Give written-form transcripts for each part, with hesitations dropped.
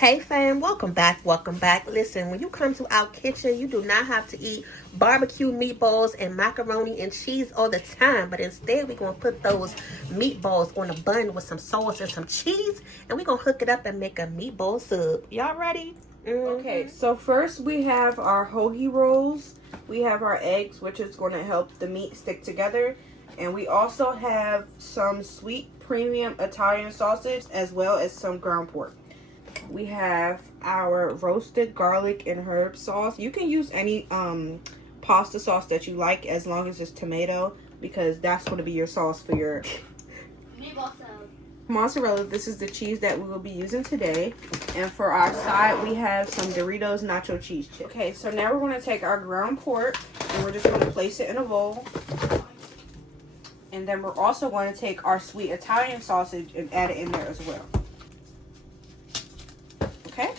Hey fam, welcome back, welcome back. Listen, when you come to our kitchen, you do not have to eat barbecue meatballs and macaroni and cheese all the time, but instead we're going to put those meatballs on a bun with some sauce and some cheese, and we're going to hook it up and make a meatball sub. Y'all ready? Okay, so first we have our hoagie rolls. We have our eggs, which is going to help the meat stick together. And we also have some sweet premium Italian sausage as well as some ground pork. We have our roasted garlic and herb sauce. You can use any pasta sauce that you like as long as it's tomato, because that's going to be your sauce for your Meatball Sub. mozzarella. This is the cheese that we will be using today. And for our side, we have some Doritos nacho cheese chips. Okay, so now we're going to take our ground pork and we're just going to place it in a bowl. And then we're also going to take our sweet Italian sausage and add it in there as well. Okay?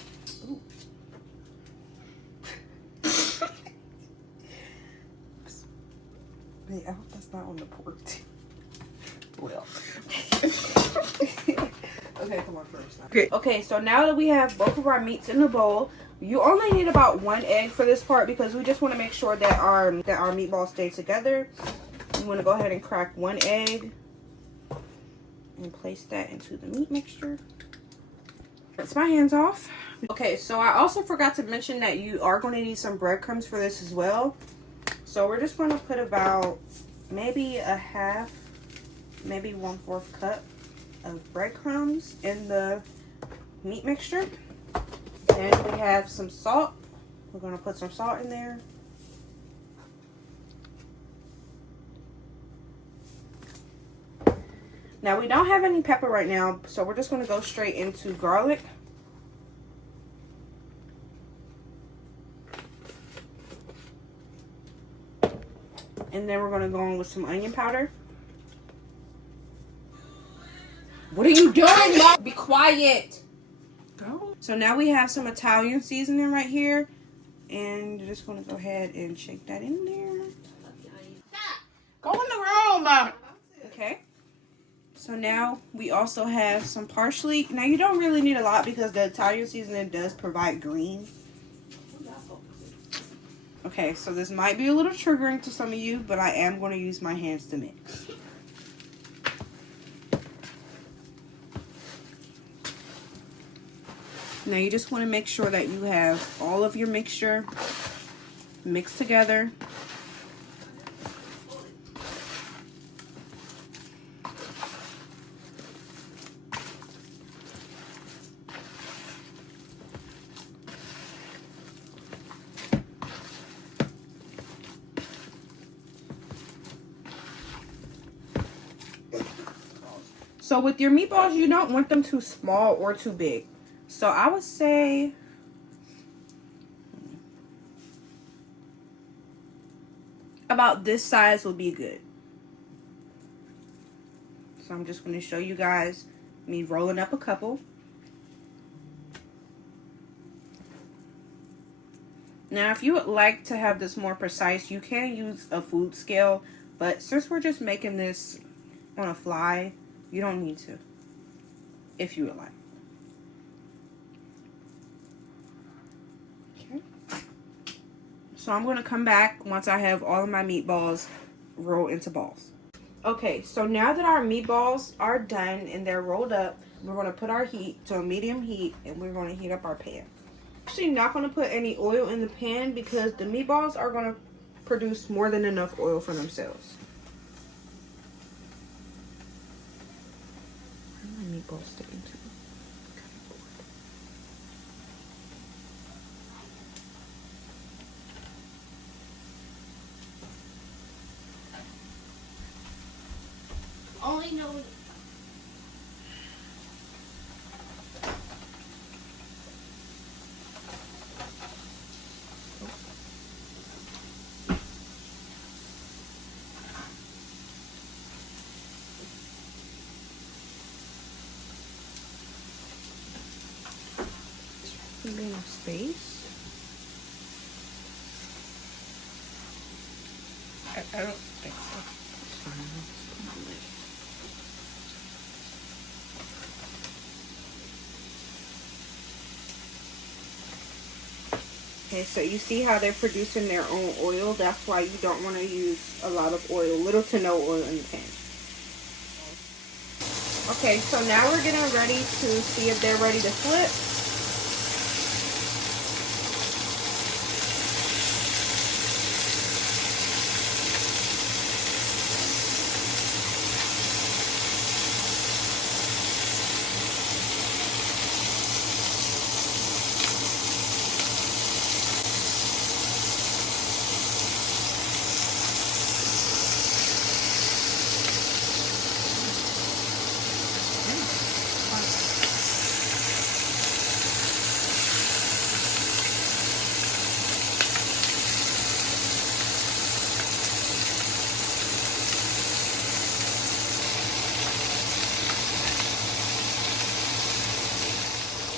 Wait, I hope that's not on the pork. Well. Okay, come on first. Okay, so now that we have both of our meats in the bowl, you only need about 1 egg for this part because we just want to make sure that our meatballs stay together. You want to go ahead and crack 1 egg and place that into the meat mixture. Rinse my hands off. Okay, so I also forgot to mention that you are going to need some breadcrumbs for this as well. So we're just going to put about maybe a half, maybe 1/4 cup of breadcrumbs in the meat mixture. And we have some salt. We're going to put some salt in there. Now we don't have any pepper right now, so we're just going to go straight into garlic. And then we're going to go on with some onion powder. What are you doing, Mom? Be quiet. Go. So now we have some Italian seasoning right here. And you're just going to go ahead and shake that in there. Go in the room. Okay. So now we also have some parsley. Now you don't really need a lot because the Italian seasoning does provide green. Okay, so this might be a little triggering to some of you, but I am going to use my hands to mix. Now you just want to make sure that you have all of your mixture mixed together. So with your meatballs, you don't want them too small or too big. So I would say about this size will be good. So I'm just going to show you guys me rolling up a couple. Now if you would like to have this more precise, you can use a food scale. But since we're just making this on a fly, you don't need to, if you would like. Okay. So I'm going to come back once I have all of my meatballs rolled into balls. Okay, so now that our meatballs are done and they're rolled up, we're going to put our heat to a medium heat and we're going to heat up our pan. Actually not going to put any oil in the pan because the meatballs are going to produce more than enough oil for themselves. Meatballs sticking to. Only know. Be enough space. I don't think so. Okay, so you see how they're producing their own oil. That's why you don't want to use a lot of oil, little to no oil in the pan. Okay, so now we're getting ready to see if they're ready to flip.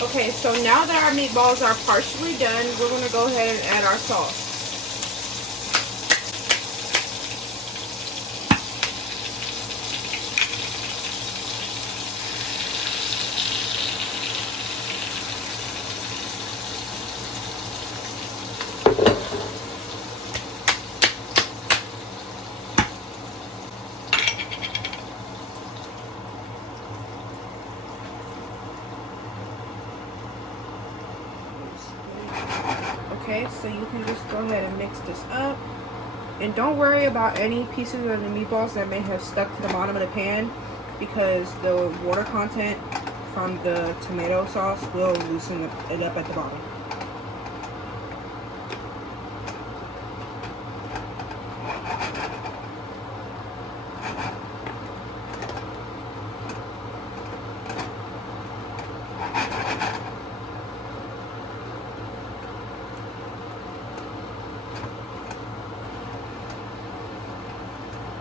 Okay, so now that our meatballs are partially done, we're going to go ahead and add our sauce. Okay, so you can just go ahead and mix this up. And don't worry about any pieces of the meatballs that may have stuck to the bottom of the pan, because the water content from the tomato sauce will loosen it up at the bottom.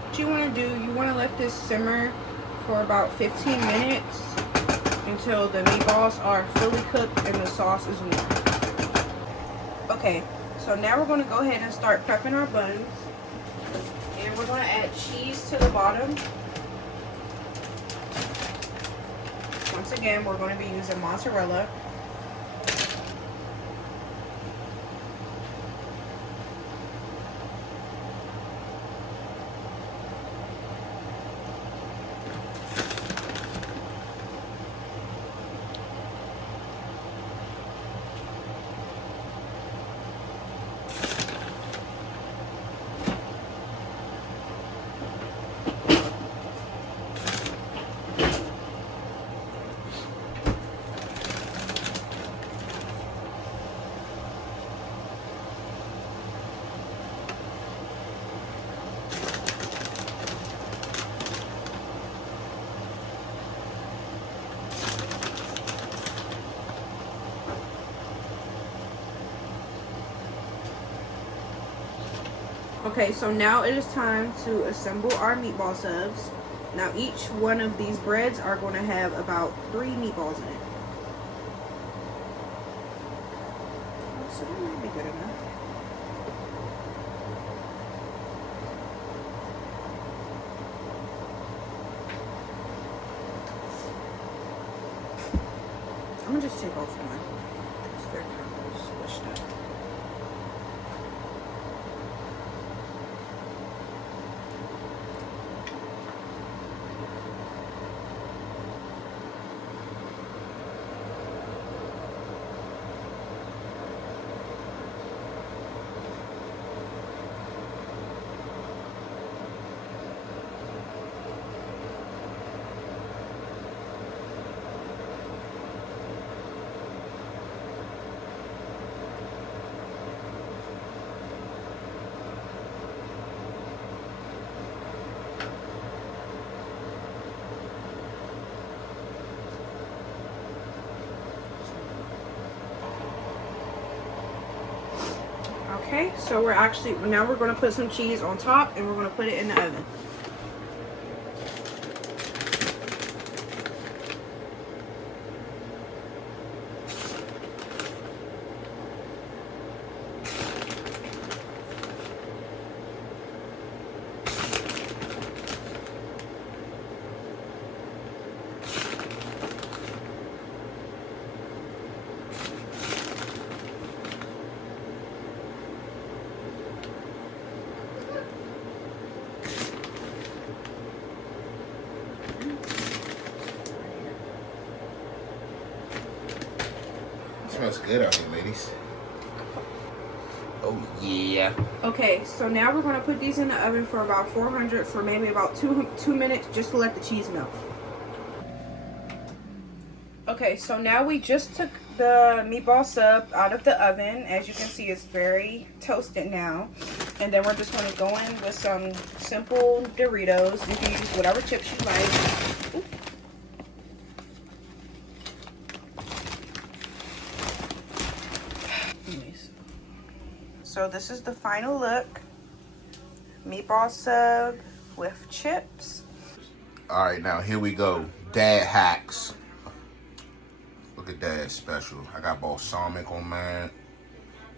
What you want to do, you want to let this simmer for about 15 minutes until the meatballs are fully cooked and the sauce is warm. Okay, so now we're going to go ahead and start prepping our buns. And we're going to add cheese to the bottom. Once again, we're going to be using mozzarella. Okay, so now it is time to assemble our meatball subs. Now each one of these breads are going to have about 3 meatballs in it. So that might be good enough. I'm going to just take off one because they're kind of squished up. Okay, so now we're going to put some cheese on top and we're going to put it in the oven. smells good out here, ladies. Oh, yeah. Okay, so now we're going to put these in the oven for about 400 for maybe about two minutes just to let the cheese melt. Okay, so now we just took the meatball sub out of the oven. As you can see, it's very toasted now. And then we're just going to go in with some simple Doritos. You can use whatever chips you like. Ooh. So this is the final look. Meatball sub with chips. All right, now here we go. Dad hacks. Look at Dad's special. I got balsamic on mine,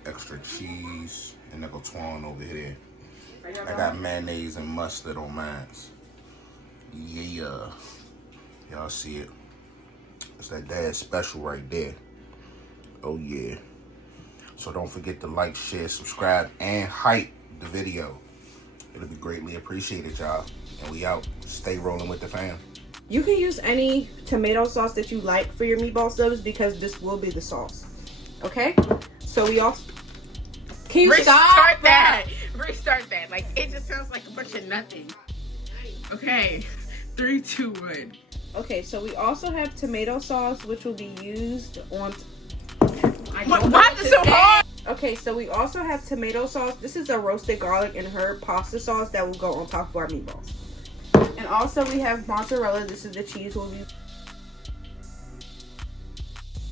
extra cheese, and nickel twine over here. I got mayonnaise and mustard on mine. Yeah. Y'all see it? It's that Dad's special right there. Oh, yeah. So don't forget to like, share, subscribe, and hype the video. It'll be greatly appreciated, y'all. And we out. Stay rolling with the fam. You can use any tomato sauce that you like for your meatball subs because this will be the sauce. Okay? So we also... Can you Restart that? Restart that. Like, it just sounds like a bunch of nothing. Okay. 3, 2, 1. Okay, so we also have tomato sauce, which will be used on... Why is it so hard? Okay, so we also have tomato sauce. This is a roasted garlic and herb pasta sauce that will go on top of our meatballs. And also we have mozzarella. This is the cheese we'll be